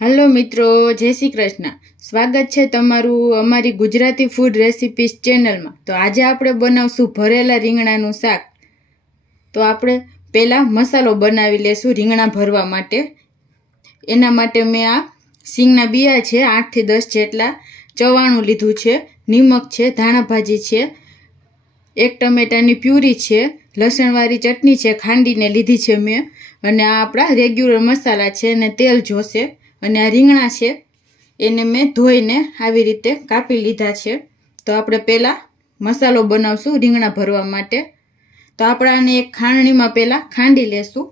Hello मित्रों, जय श्री कृष्ण। स्वागत है तमारू अमारी गुजराती फूड रेसिपीज चेनल में। तो आज आपणे बनावशुं भरेला રીંગણાનું શાક। तो आपणे पहला मसालो बनावी लेशुं રીંગણા भरवा माटे। एना माटे मैं आ सींगना बिया छे 8 થી 10 जेटला, चवाणुं लीधुं छे, नीमक छे, धाणा भाजी छे, एक टमेटानी प्यूरी छे, लसणवाળી चटनी छे, खांडीने लीधी छे मैं, अने आ आपणा रेग्युलर मसाला छे ने तेल जोशे। અને આ રીંગણા છે એને મેં ધોઈને આવી રીતે કાપી લીધા છે। તો આપણે પહેલાં મસાલો બનાવશું રીંગણા ભરવા માટે। તો આપણે આને એક ખાંડણીમાં પહેલાં ખાંડી લેશું।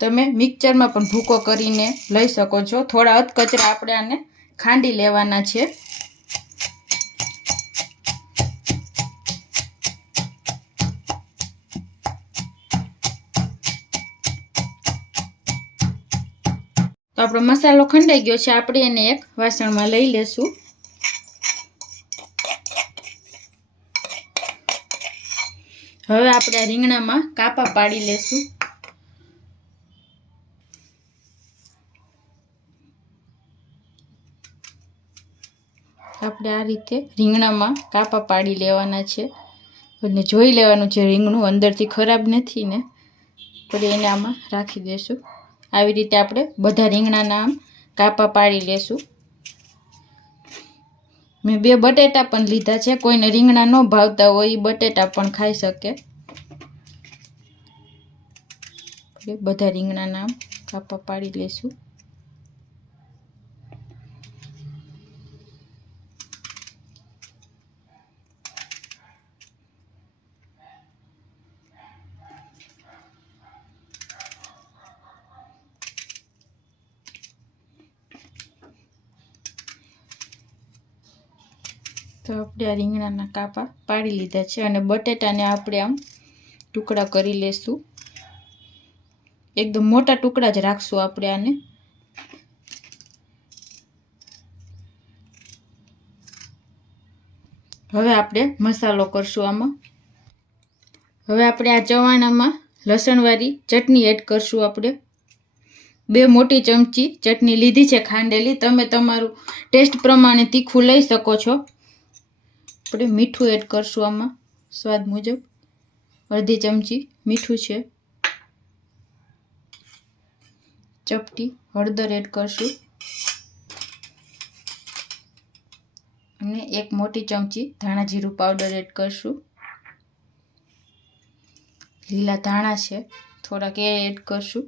તમે મિક્સરમાં પણ ભૂકો કરીને લઈ શકો છો। થોડા અધકચરા આપણે આને ખાંડી લેવાના છે। तो आपणो मसालो खंडाई गयो छे, आपणे एने एक वासणमां लई लेशुं। हवे आपणे आ રીંગણામાં કાપા પાડી લેશું। આપણે આ રીતે રીંગણામાં કાપા પાડી લેવાના છે અને જોઈ લેવાનું છે રીંગણું અંદરથી ખરાબ નથી ને, પછી એને આમાં રાખી દેશું। આવી રીતે આપણે બધા રીંગણાના આમ કાપા પાડી લેશું। મેં 2 બટેટા પણ લીધા છે, કોઈને રીંગણા ન ભાવતા હોય એ બટેટા પણ ખાઈ શકે। બધા રીંગણાના આમ કાપા પાડી લેશું। तो આપણે આ રીંગણાના કાપા પાડી લીધા છે અને બટેટાને આપણે આમ ટુકડા કરી લેશું। એકદમ મોટા ટુકડા જ રાખશું આપણે આને। હવે આપણે મસાલો કરશું આમાં। હવે આપણે આ ચવાણામાં લસણવાળી ચટણી એડ કરશું। આપણે 2 મોટી ચમચી ચટણી લીધી છે ખાંડેલી, તમે તમારું ટેસ્ટ પ્રમાણે તીખું લઈ શકો છો। આપણે મીઠું એડ કરશું આમાં સ્વાદ મુજબ, અડધી ચમચી મીઠું છે। ચપટી હળદર એડ કરશું અને 1 મોટી ચમચી ધાણા જીરું પાવડર એડ કરશું। લીલા ધાણા છે થોડાક એ એડ કરશું।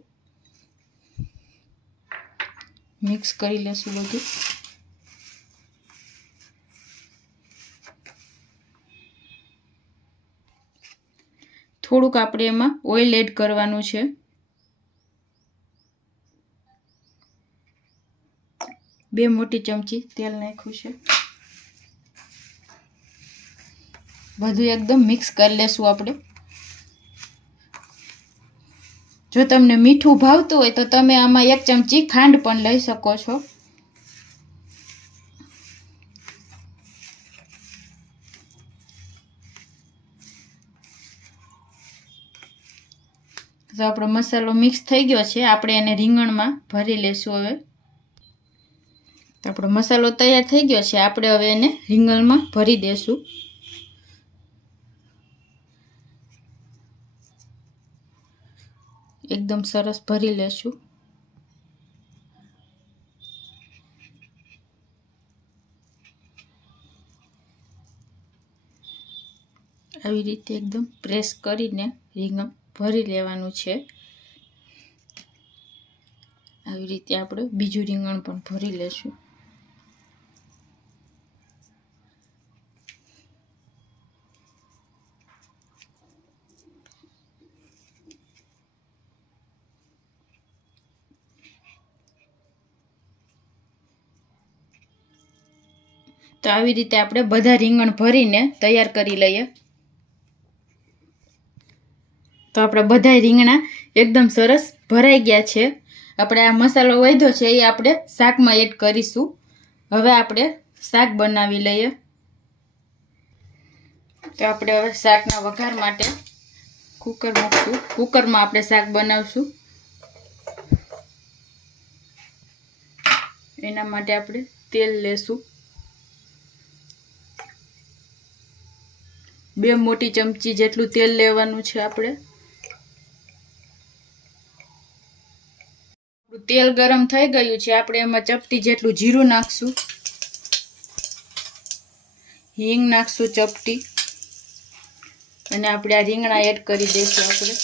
મિક્સ કરી લેશું બધું। થોડુંક આપણે એમાં ઓઇલ એડ કરવાનું છે। બે મોટી ચમચી તેલ નાખ્યું છે। બધું એકદમ મિક્સ કરી લેશું આપણે। જો તમને મીઠું ભાવતું હોય તો તમે આમાં 1 ચમચી ખાંડ પણ લઈ શકો છો। તો આપણો મસાલો મિક્સ થઈ ગયો છે, આપણે એને રીંગણમાં ભરી લેશું। હવે તો આપણો મસાલો તૈયાર થઈ ગયો છે, આપણે હવે એને રીંગણમાં ભરી દેશું। એકદમ સરસ ભરી લેશું। આવી રીતે એકદમ પ્રેસ કરીને રીંગણ ભરી લેવાનું છે। આવી રીતે આપણે બીજું રીંગણ પણ ભરી લેશું। તો આવી રીતે આપણે બધા રીંગણ ભરીને તૈયાર કરી લઈએ। તો આપણા બધા રીંગણા એકદમ સરસ ભરાઈ ગયા છે। આપણે આ મસાલો વધ્યો છે એ આપણે શાકમાં એડ કરીશું। હવે આપણે શાક બનાવી લઈએ। તો આપણે હવે શાકના વઘાર માટે કુકર મૂકશું। કુકરમાં આપણે શાક બનાવશું। એના માટે આપણે તેલ લેશું 2 મોટી ચમચી જેટલું તેલ લેવાનું છે આપણે. તેલ ગરમ થઈ ગયું છે. આપણે એમાં ચપટી જેટલું જીરું નાખશું, હિંગ નાખશું ચપટી, અને આપણે આ રીંગણા એડ કરી દઈશું આપણે.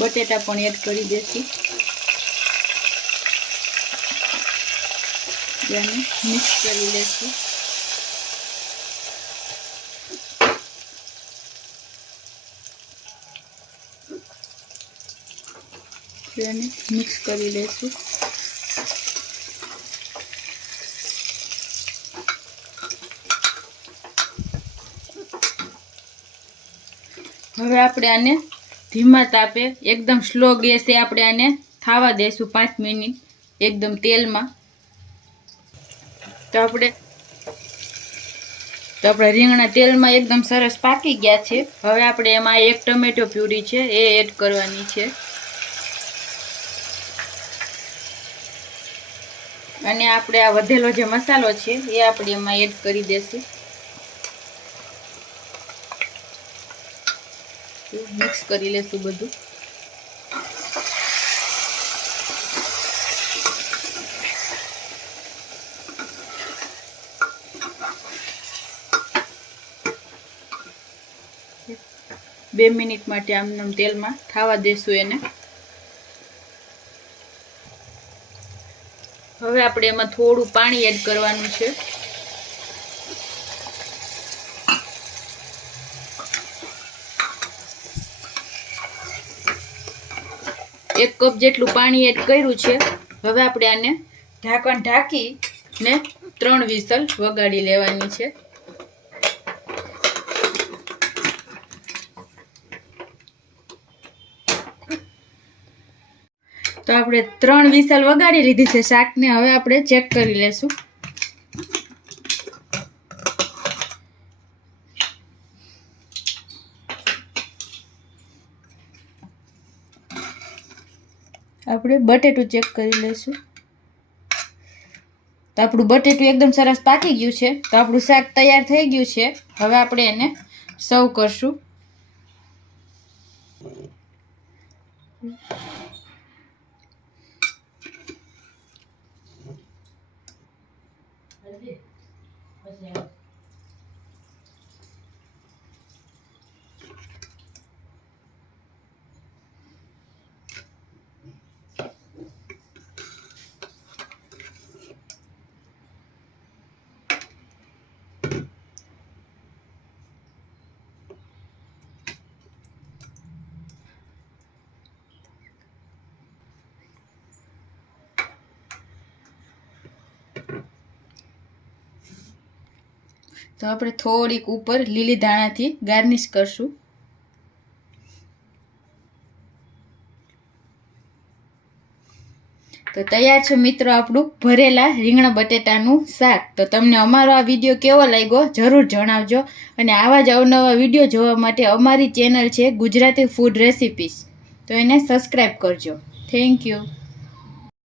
બટેટા પણ એડ કરી દઈશું. તેને મિક્સ કરી લેશું. તેને મિક્સ કરી લેશું. હવે આપણે આને ધીમા તાપે એકદમ સ્લો ગેસે આપણે આને થાવા દઈશું 5 મિનિટ એકદમ તેલમાં. તો આપણા રીંગણા તેલમાં એકદમ સરસ પાકી ગયા છે. હવે આપણે એમાં 1 ટમેટો પ્યુરી છે એ એડ કરવાની છે, અને આપણે આ વધેલો જે મસાલો છે એ આપણે એમાં એડ કરી દઈશું. મિક્સ કરી લેશું બધું. બે મિનિટ માટે આમ તેલમાં થાવા દેશું એને. હવે આપણે એમાં થોડું પાણી એડ કરવાનું છે. 1 કપ જેટલું પાણી એડ કર્યું છે. હવે આપણે આને ઢાંકણ ઢાંકીને 3 વિસલ વગાડી લેવાની છે. તો આપણે 3 વિસલ વગાડી લીધી છે શાકને. હવે આપણે ચેક કરી લેશું. આપણે બટેટું ચેક કરી લઈશું. તો આપણું બટેટું એકદમ સરસ પાકી ગયું છે. તો આપણું શાક તૈયાર થઈ ગયું છે. હવે આપણે એને સર્વ કરશું. તો આપણે થોડીક ઉપર લીલી ધાણાથી ગાર્નિશ કરશું. તો તૈયાર છે મિત્રો આપણું ભરેલા રીંગણા બટેટાનું શાક. તો તમને અમારો આ વિડીયો કેવો લાગ્યો જરૂર જણાવજો, અને આવા જ અવનવા વિડીયો જોવા માટે અમારી ચેનલ છે ગુજરાતી ફૂડ રેસિપીસ, તો એને સબસ્ક્રાઈબ કરજો. Thank you.